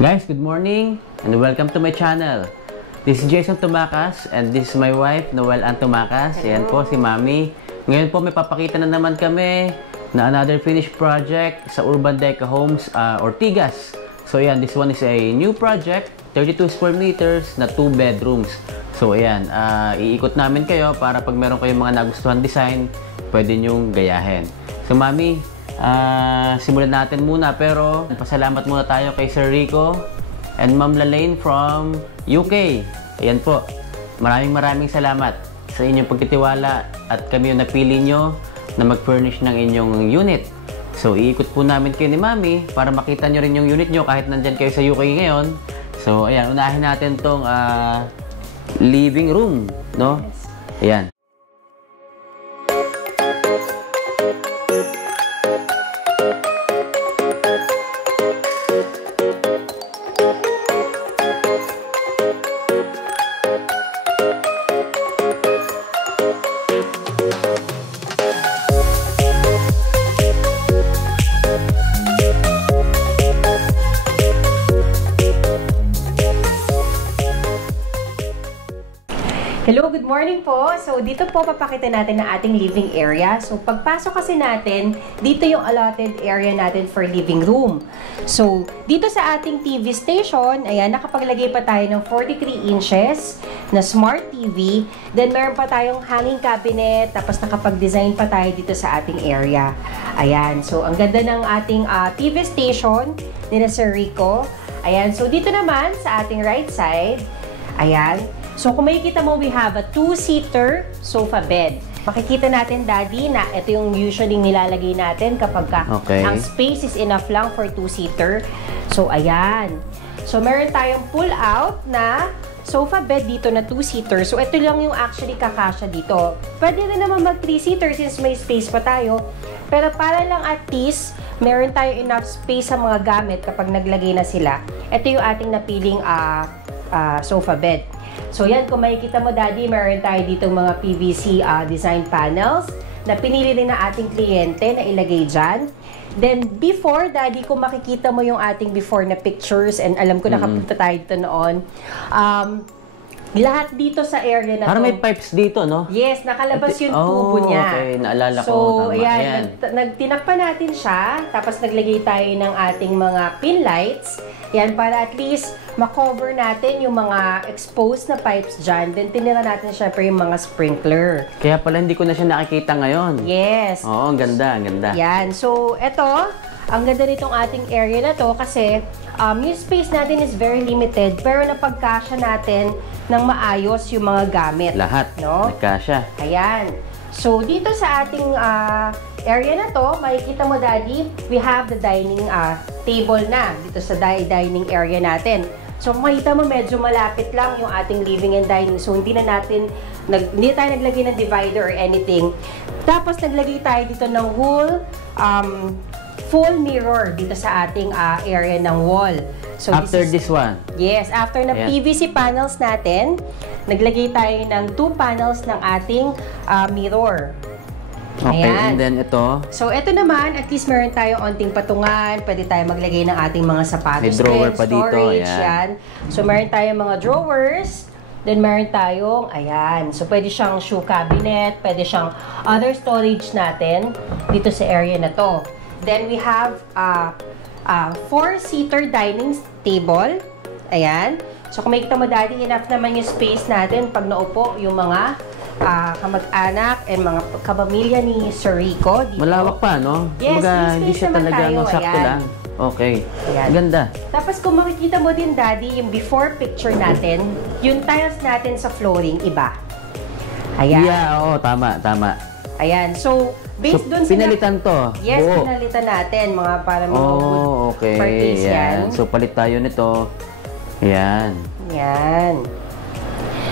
Guys, good morning and welcome to my channel. This is Jason Tumakas and this is my wife, Noel Ann Tumakas. Yan po si Mami. Ngayon po may papakita na naman kami na another finished project sa Urban Deca Homes, Ortigas. So yan, this one is a new project, 32 square meters na 2 bedrooms. So ayan, iikot namin kayo para pag meron kayong mga nagustuhan design, pwede nyong gayahin. So Mami, simulan natin muna, pero pasalamat muna tayo kay Sir Rico and Ma'am Lalaine from UK. Ayan po, maraming salamat sa inyong pagtitiwala at kami yung napili nyo na mag-furnish ng inyong unit. So iikot po namin kayo ni Mami para makita nyo rin yung unit nyo kahit nandyan kayo sa UK ngayon. So ayan, unahin natin tong living room, no? Ayan. Hello, good morning po. So, dito po papakita natin ang ating living area. So, pagpasok kasi natin, dito yung allotted area natin for living room. So, dito sa ating TV station, ayan, nakapaglagay pa tayo ng 43 inches na smart TV. Then, meron pa tayong hanging cabinet, tapos nakapag-design pa tayo dito sa ating area. Ayan, so, ang ganda ng ating TV station ni Sir Rico. Ayan, so, dito naman sa ating right side, ayan, so, kung makikita mo, we have a 2-seater sofa bed. Makikita natin, Daddy, na ito yung usually nilalagay natin kapag ang space is enough lang for 2-seater. So, ayan. So, meron tayong pull-out na sofa bed dito na 2-seater. So, ito lang yung actually kakasya dito. Pwede na naman mag 3-seater since may space pa tayo. Pero para lang at least, meron tayo enough space sa mga gamit kapag naglagay na sila. Ito yung ating napiling sofa bed. So yan, kung makikita mo, Daddy, meron tayo ditong mga PVC design panels na pinili rin ng ating kliyente na ilagay dyan. Then before, Daddy, kung makikita mo yung ating before na pictures, and alam ko nakapunta tayo dito noon, lahat dito sa area na parang may pipes dito, no? Yes, nakalabas yung tubo niya. Okay, naalala ko. So, ayan, tinakpan natin siya, tapos naglagay tayo ng ating mga pin lights. Yan, para at least makover natin yung mga exposed na pipes dyan. Then, tinira natin syempre yung mga sprinkler. Kaya pala hindi ko na siya nakikita ngayon. Yes. Oo, ang ganda, ang ganda. Yan. So, eto, ang ganda nitong ating area na to kasi yung space natin is very limited, pero napagkasya natin ng maayos yung mga gamit. Lahat, no? nagkasya. Ayan. So, dito sa ating area na to, makikita mo, Daddy, we have the dining table na dito sa dining area natin. So, makita mo, medyo malapit lang yung ating living and dining. So, hindi tayo naglagay ng divider or anything. Tapos, naglagay tayo dito ng whole full mirror dito sa ating area ng wall. So, after this one? Yes, after na PVC panels natin, naglagay tayo ng 2 panels ng ating mirror. Okay, ayan. And then ito? So, ito naman, at least meron tayong onting patungan. Pwede tayo maglagay ng ating mga sapatos. May drawer pa dito, storage, ayan. yan. So, meron tayong mga drawers. Then, meron tayong, ayan. So, pwede siyang shoe cabinet. Pwede siyang other storage natin dito sa area na to. Then, we have 4-seater dining table. Ayan. So, kung makikita mo, Daddy, enough naman yung space natin pag naupo yung mga kamag-anak and mga kapamilya ni Sir Rico. Dito. Malawak pa, no? Yes, hindi siya talaga sakto lang. Okay. Ayan. Ganda. Tapos kung makikita mo din, Daddy, yung before picture natin, yung tiles natin sa flooring, iba. Ayan. Yeah, oo, tama. Ayan. So, based dun sa... pinalitan to? Yes, buo. pinalitan natin. Mga para mga wood okay. parties yan. So, palit tayo nito. Ayan. Yan.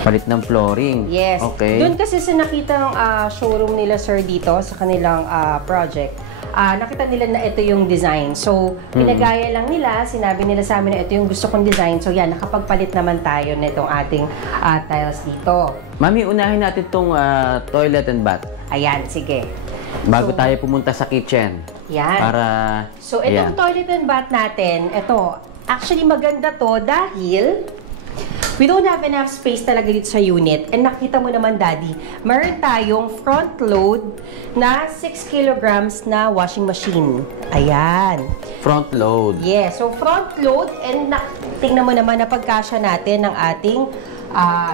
Palit ng flooring. Yes. Okay. Doon kasi sa nakitang showroom nila, Sir, dito sa kanilang project, nakita nila na ito yung design. So, pinagaya lang nila, sinabi nila sa amin na ito yung gusto kong design. So, yan, nakapagpalit naman tayo nitong ating tiles dito. Mami, unahin natin itong toilet and bath. Ayan, sige. Bago tayo pumunta sa kitchen. Yan. Para... So, itong toilet and bath natin, ito, Actually, maganda to dahil we don't have enough space talaga dito sa unit. And nakita mo naman, Daddy, meron tayong front load na 6 kilograms na washing machine. Ayan. Front load. Yes. So, front load and tingnan mo naman na pagkasya natin ng ating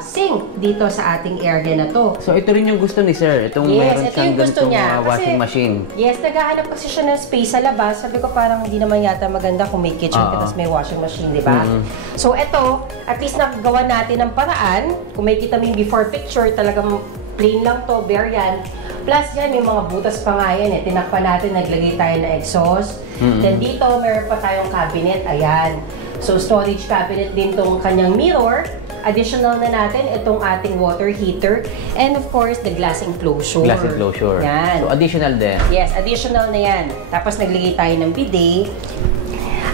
sink dito sa ating area na to. So, ito rin yung gusto ni Sir. Itong Yes, meron ito siyang yung gusto ganitong niya. washing Kasi, machine. Yes, naghahanap kasi siya ng space sa labas. Sabi ko parang hindi naman yata maganda kung may kitchen ka tapos may washing machine, di ba? So, ito, at least nakagawa natin ng paraan. Kung may kita mo yung before picture, talagang plain lang to, bare yan. Plus yan, may mga butas pa nga yan eh. Tinakpan natin, naglagay tayo na exhaust. Then dito, meron pa tayong cabinet. Ayan. So, storage cabinet din tong kanyang mirror. Additional na natin itong ating water heater. And of course, the glass enclosure. Glass enclosure. Yan. So, additional din. Yes, additional na yan. Tapos, naglagay tayo ng bidet.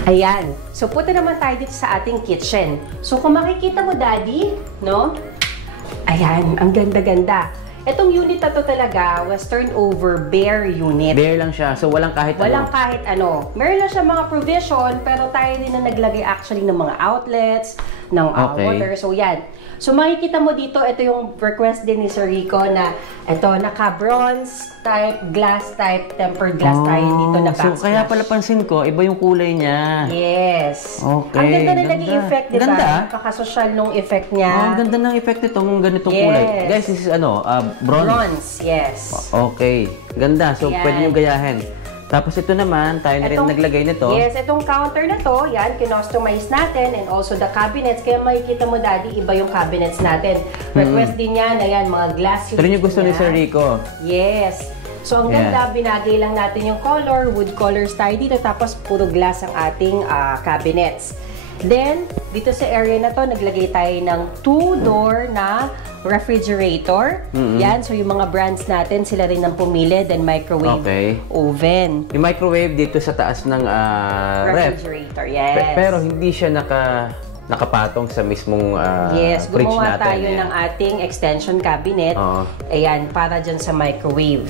Ayan. So, punta naman tayo dito sa ating kitchen. So, kung makikita mo, Daddy, no? Ayan, ang ganda-ganda. Itong unit na to talaga was turned over bare unit. Bare lang siya. So, walang kahit Walang ano. kahit ano. Meron lang siya mga provision, pero tayo din na naglagay actually ng mga outlets, ng water. So, yan. So, makikita mo dito, ito yung request din ni Sir Rico na ito, naka-bronze type, glass type, tempered glass tayo dito na backsplash. So, kaya pala pansin ko, iba yung kulay niya. Yes. Okay. Ang ganda na naging effect, di ba? Ganda. Napaka-social nung effect niya. Ang ganda ng effect nitong ganitong kulay. Guys, this is bronze. Bronze, yes. Okay. Ganda. So, Yan. pwede nyo gayahin. Tapos ito naman, tayo na rin naglagay nito. Yes, itong counter na to, yan, kinostomize natin and also the cabinets. Kaya makikita mo, Daddy, iba yung cabinets natin. Request din yan, ayan, mga glass. Ito rin yung gusto ni Sir Rico. Yes. So, ang ganda, binagay lang natin yung color, wood colors tayo dito, tapos puro glass ang ating cabinets. Then, dito sa area na to, naglagay tayo ng 2-door na refrigerator. Yan, so yung mga brands natin, sila rin ang pumili. Then, microwave oven. Yung microwave dito sa taas ng Refrigerator, yes. Pero hindi siya nakapatong sa mismong yes, fridge gumawa natin. tayo ng ating extension cabinet. Ayan, para dyan sa microwave.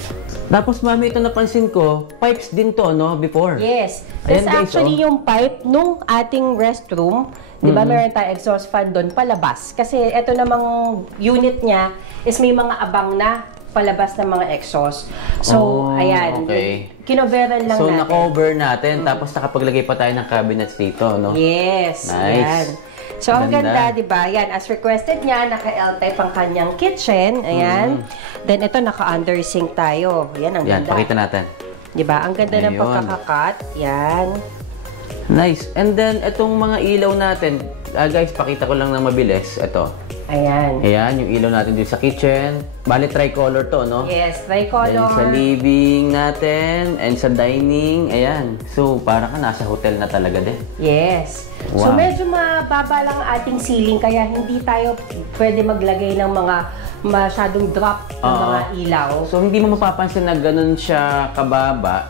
Tapos, Mami, ito napansin ko, pipes din to, no? Before. Yes. That's actually yung pipe nung ating restroom. Di ba, meron tayong exhaust fan doon palabas. Kasi ito namang unit niya is may mga abang na palabas ng mga exhaust. So, ayan. Okay. Kinoveran lang so, natin. na-cover natin. Tapos, nakapaglagay pa tayo ng cabinets dito, no? Yes. Nice. Yan. So, ang ganda, di ba? Yan, as requested niya, naka-L-type ang kanyang kitchen. Ayan. Then, ito, naka-under sink tayo. Yan, ang ganda. Yan, pakita natin. Di ba? Ang ganda ng pagkakakat. Yan. Nice. And then, itong mga ilaw natin, guys, pakita ko lang ng mabilis. Ito. Ayan. Ayan, yung ilaw natin dito sa kitchen. Bale, tricolor to, no? Yes, tricolor. Then, sa living natin and sa dining. Ayan. So, para ka nasa hotel na talaga din. Yes. Wow. So, medyo mababa lang ang ating ceiling, kaya hindi tayo pwede maglagay ng mga masyadong drop ng mga ilaw. So, hindi mo mapapansin na ganun siya kababa.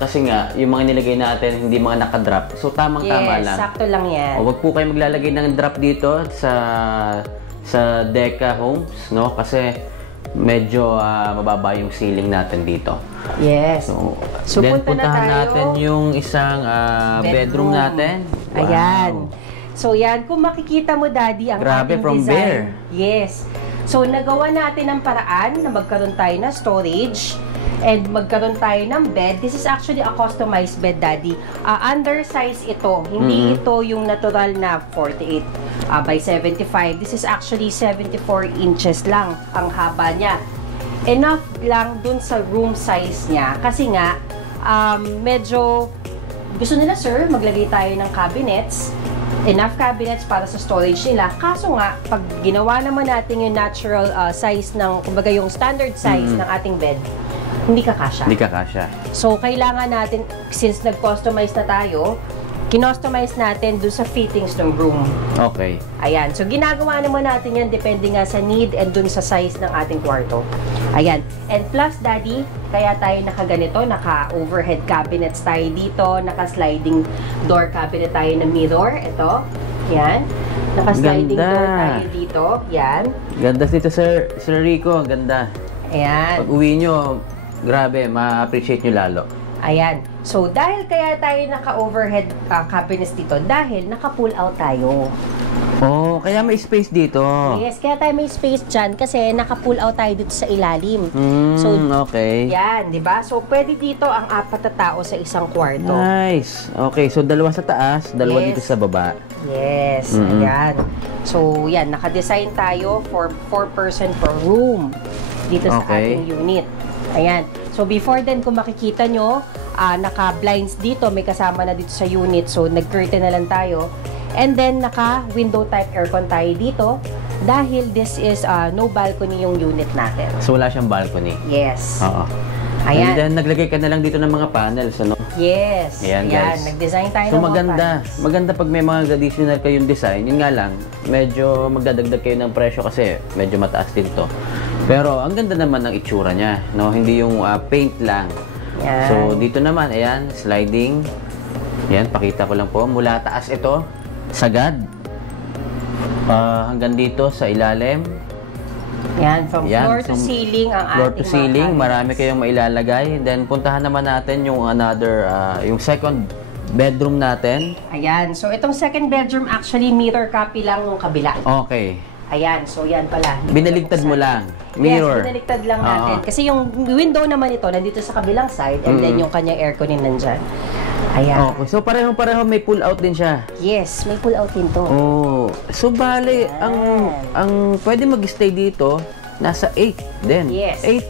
Kasi nga, yung mga nilagay natin, hindi mga nakadrop. So, tamang-tama lang. Yes, sakto lang yan. Huwag po kayo maglalagay ng drop dito sa Deca Homes, no? Kasi medyo mababa yung ceiling natin dito. Yes. So then, puntahan natin yung isang bedroom natin. Wow. Ayan. So, yan. Kung makikita mo, Daddy, ang Grabe, ating from design. bare. Yes. So, nagawa natin ang paraan na magkaroon tayo ng storage and magkaroon tayo ng bed. This is actually a customized bed, Daddy. Undersize ito. Hindi ito yung natural na 48 by 75. This is actually 74 inches lang ang haba niya. Enough lang dun sa room size niya. Kasi nga, medyo gusto nila, sir, maglagay tayo ng cabinets. Enough cabinets para sa storage nila. Kaso nga, pag ginawa naman natin yung natural size ng, kumbaga yung standard size ng ating bed, hindi kakasya. Hindi kakasya. So, kailangan natin, since nag-customize na tayo, kinostomize natin doon sa fittings ng room. Okay. Ayan. So, ginagawa naman natin yan depende nga sa need and doon sa size ng ating kwarto. Ayan. And plus, Daddy, kaya tayo nakaganito, naka-overhead cabinets tayo dito, naka-sliding door cabinet tayo na mirror. Ito. Yan. Naka-sliding door tayo dito. Yan. Ganda dito, Sir Rico. Ganda. Ayan. Pag uwi nyo, grabe, ma-appreciate nyo lalo. Ayan. So, dahil kaya tayo naka-overhead cabinets dito, dahil naka-pull out tayo. Oh, kaya may space dito. Yes, kaya tayo may space dyan kasi naka-pull out tayo dito sa ilalim. So, okay. yan, di ba? So, pwede dito ang 4 na tao sa isang kwarto. Nice. Okay, so dalawa sa taas, dalawa dito sa baba. Yes, ayan. So, yan, naka-design tayo for 4 person per room dito sa ating unit. Ayan. So, before then, kung makikita nyo, naka-blinds dito, may kasama na dito sa unit. So, nag-curtain na lang tayo. And then, naka-window type aircon tayo dito dahil this is no balcony yung unit natin. So, wala siyang balcony? Yes. Oo. Ayan. And then, naglagay ka na lang dito ng mga panels, ano? Yes. Ayan, guys. Nag-design tayo so, ng mga maganda. panels. Maganda pag may mga additional kayong design. Yun nga lang, medyo magdadagdag kayo ng presyo kasi medyo mataas din to. Pero, ang ganda naman ng itsura niya, no? Hindi yung paint lang. Yan. So, dito naman, ayan, sliding. Ayan, pakita ko lang po. Mula taas ito, sagad. Hanggang dito sa ilalim. Yan, from floor to ceiling ang floor to ating ceiling, mga marami kayong mailalagay. Then, puntahan naman natin yung another, yung second bedroom natin. Ayan, so itong second bedroom actually mirror copy lang ng kabila. Okay. Ayan, so yan pala. Binaligtad mo lang. Mirror. Yes, binaligtad lang natin. Kasi yung window naman ito, nandito sa kabilang side, and then yung kanyang aircon din nandyan. Ayan. Okay, so pareho-pareho may pull out din siya. Yes, may pull out din to. Oh, so bale, ang pwede mag-stay dito, nasa 8 din. Yes. 8.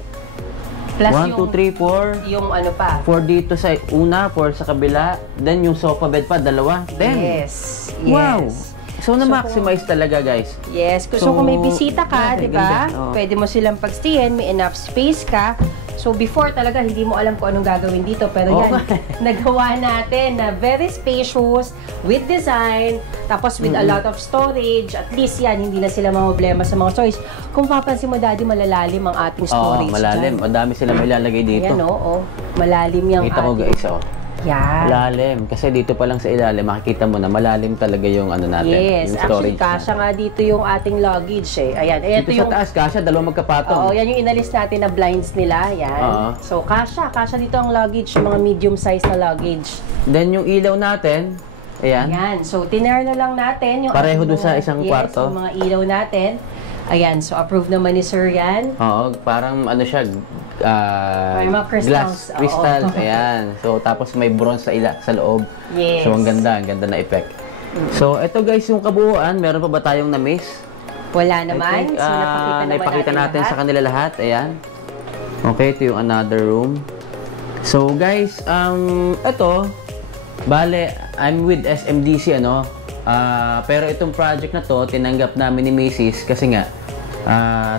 Plus 1, 2, 3, 4. Yung ano pa. 4 dito sa una, 4 sa kabila. Then yung sofa bed pa, 2. 10. Yes. Wow. So, na-maximize talaga, guys. Yes. So, kung may bisita ka, di ba? Pwede mo silang pagstayin, may enough space ka. So, before talaga, hindi mo alam kung anong gagawin dito. Pero yan, nagawa natin na very spacious, with design, tapos with a lot of storage. At least yan, hindi na sila problema sa mga storage. Kung papansin mo, Daddy, malalalim ang ating storage. Oo, malalim. Madami sila mailalagay dito. Ayan, oo. Malalim yung Kita ko, guys, Yan. Malalim. Kasi dito pa lang sa ilalim, makikita mo na malalim talaga yung ano natin. Yes. Yung storage. Actually, kasya nga dito yung ating luggage eh. Ayan. Ito dito yung, sa taas, kasya, 2 magkapatong. Oo, yan yung inalis natin na blinds nila. Yan. So, kasya. Kasya dito ang luggage, yung mga medium size na luggage. Then, yung ilaw natin, ayan. Ayan. So, tiner na lang natin. Yung pareho doon sa isang kwarto. Yes, yung mga ilaw natin. Ayan. So, approved naman ni Sir yan. Oo, parang ano siya, mga glass, crystal, ayan. So, tapos may bronze sa loob. Yes. So, ang ganda na effect. So, ito guys, yung kabuuan, meron pa ba tayong na-miss? Wala naman. I think, so, naipakita natin sa kanila lahat. Ayan. Okay, ito yung another room. So, guys, ito, bale, I'm with SMDC, ano? Pero itong project na to, tinanggap namin ni Macy's kasi nga,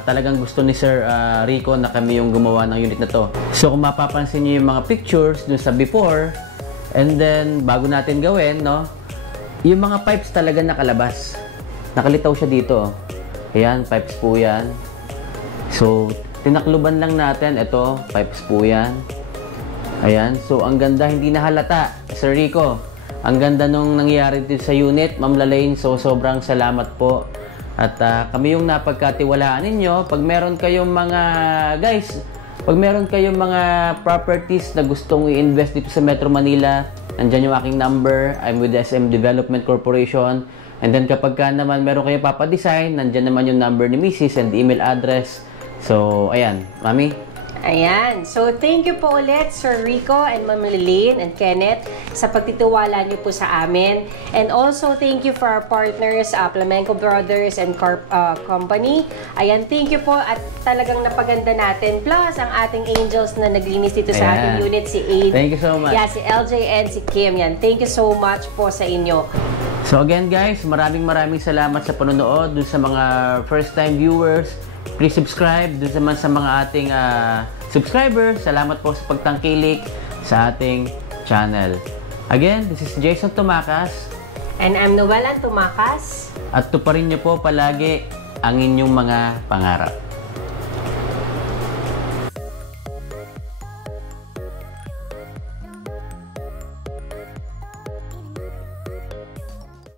talagang gusto ni Sir Rico na kami yung gumawa ng unit na to. So kung mapapansin niyo yung mga pictures dun sa before, and then bago natin gawin, no, yung mga pipes talaga nakalabas. Nakalitaw siya dito. Ayan, pipes po yan. So, tinakluban lang natin. Ito, pipes po yan. Ayan, so ang ganda, hindi na halata. Sir Rico, ang ganda nung nangyari dito sa unit, Ma'am Lalaine. So, sobrang salamat po. At kami yung napagkatiwalaan ninyo. Pag meron kayong mga, guys, pag meron kayong mga properties na gustong i-invest dito sa Metro Manila, nandyan yung aking number. I'm with SM Development Corporation. And then kapag ka naman meron kayong papadesign, nandyan naman yung number ni Mrs. and email address. So, ayan. Mami? Ayan. So, thank you po ulit, Sir Rico and Ma'am Lalaine and Kenneth sa pagtitiwala niyo po sa amin. And also, thank you for our partners, Flamenco Brothers and Company. Ayan, thank you po at talagang napaganda natin. Plus, ang ating angels na naglinis dito sa ating unit, si Aid. Thank you so much. Yeah, si LJ and si Kim. Yan. Thank you so much po sa inyo. So again guys, maraming salamat sa panonood. Dun sa mga first time viewers, please subscribe. Dun sa mga ating subscribers, salamat po sa pagtangkilik sa ating channel. Again, this is Jason Tumakas. And I'm Noelan Tumakas. At tuparin niyo po palagi ang inyong mga pangarap.